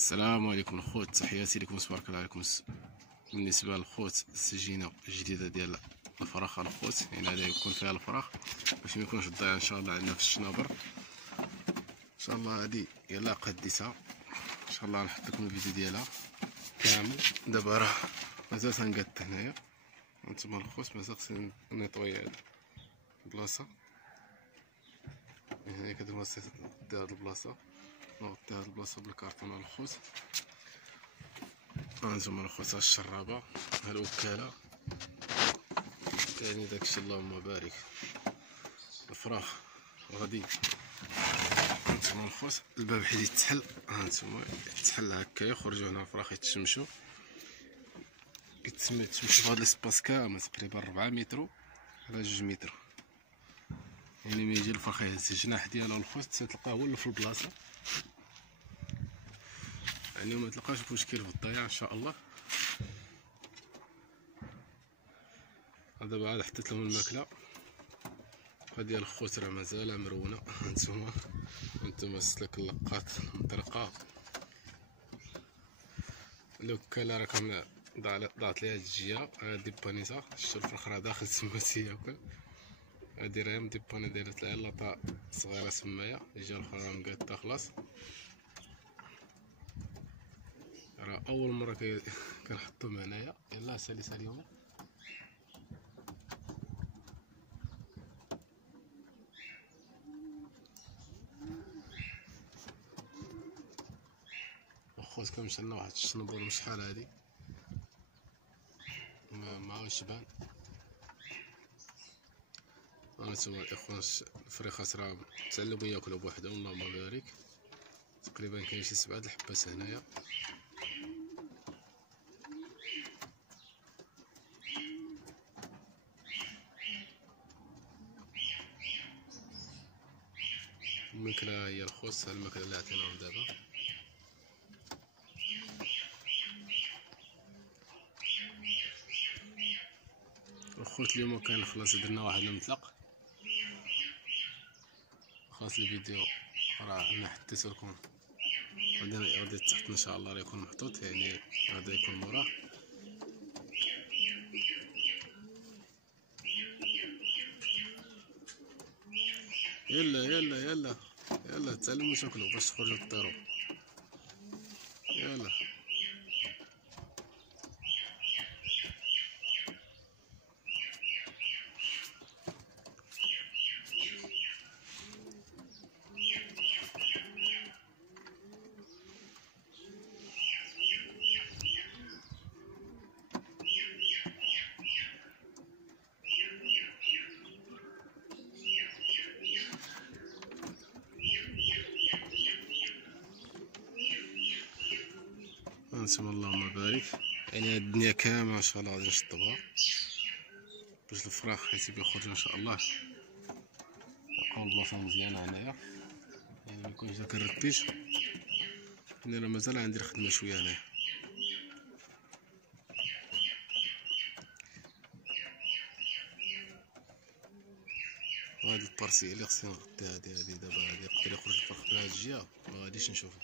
السلام عليكم الخوت، تحياتي لكم، تبارك الله عليكم. بالنسبه للخوت السجينه الجديده ديال الفراخ الخوت، يعني هذا يكون فيها الفراخ باش ما يكونش الضياع ان شاء الله عندنا في الشنابر. ان شاء الله هذه يلا قديتها، ان شاء الله نحط لكم الفيديو ديالها كامل. دابا راه مازال تنقاد هنايا، هانتوما الخوت مازال خصني نيطوي هاد البلاصه. هنا كدير نغطي هاد البلاصه، نغطي هاد البلاصه بالكارطون الخوت. هانتوما الخوت الشرابه، ها الوكاله، يعني داكشي اللهم بارك. الفراخ غادي، هانتوما الخوت الباب حيت يتحل، هانتوما يتحل هكا، يخرجوا هنا الفراخ يتشمشوا، يتشمشوا في هاد الاسباس كامل تقريبا 4 متر على 2 متر. يعني ملي يجي الفرخ يهز الجناح ديالو الخوت تلقاه هو اللي في البلاصه، يعني ما تلقاش مشكل في الضياع ان شاء الله. دابا عاد حطيت لهم الماكله هادي الخوت، راه مازال مرونه. هانتوما السلك اللقاط مطرقه، الوكاله راكم ضاعت ليها الجهه. هادي بانيزا، شتو الفرخ راه داخل تما تياكل. هادي راه مديباني دايرت لها لاطا صغيره تمايا، الجهه الاخرى راه مقاده خلاص. راه اول مره كنحطهم هنايا. يلاه ساليت اليوم الخوت. كنمشي لنا واحد الشنبور شحال هادي ما عاودش بان. هانتوما الاخوان الفريخات راه تعلموا ياكلوا بوحدهم اللهم بارك. تقريبا كاين شي 7 الحبات هنايا. الماكله هي الخوت، الماكله اللي عطيناهم دابا. الخوت اليوم كان خلاص درنا واحد المطلق، خلاص الفيديو راه انا حطيت لكم، غادي تحت ان شاء الله راه يكون محطوط، يعني هذا يكون موراه. يلا يلا يلا يلا تعلموا تاكلوا باش تخرجوا تطيروا. يلا هانتوما اللهم بارك. يعني هاد الدنيا كامله ان شاء الله غادي نشطبها باش الفراخ حيت بيخرجوا ان شاء الله يلقاو البلاصه مزيانه هنايا، يعني ميكونش داك الربيج. انا راه مازال عندي الخدمه شويه هنايا. وهاد البارسي اللي خصني نغطي، هادي دابا هادي يقدر يخرج الفرخ من هاد الجهه، ما غاديش نشوفو.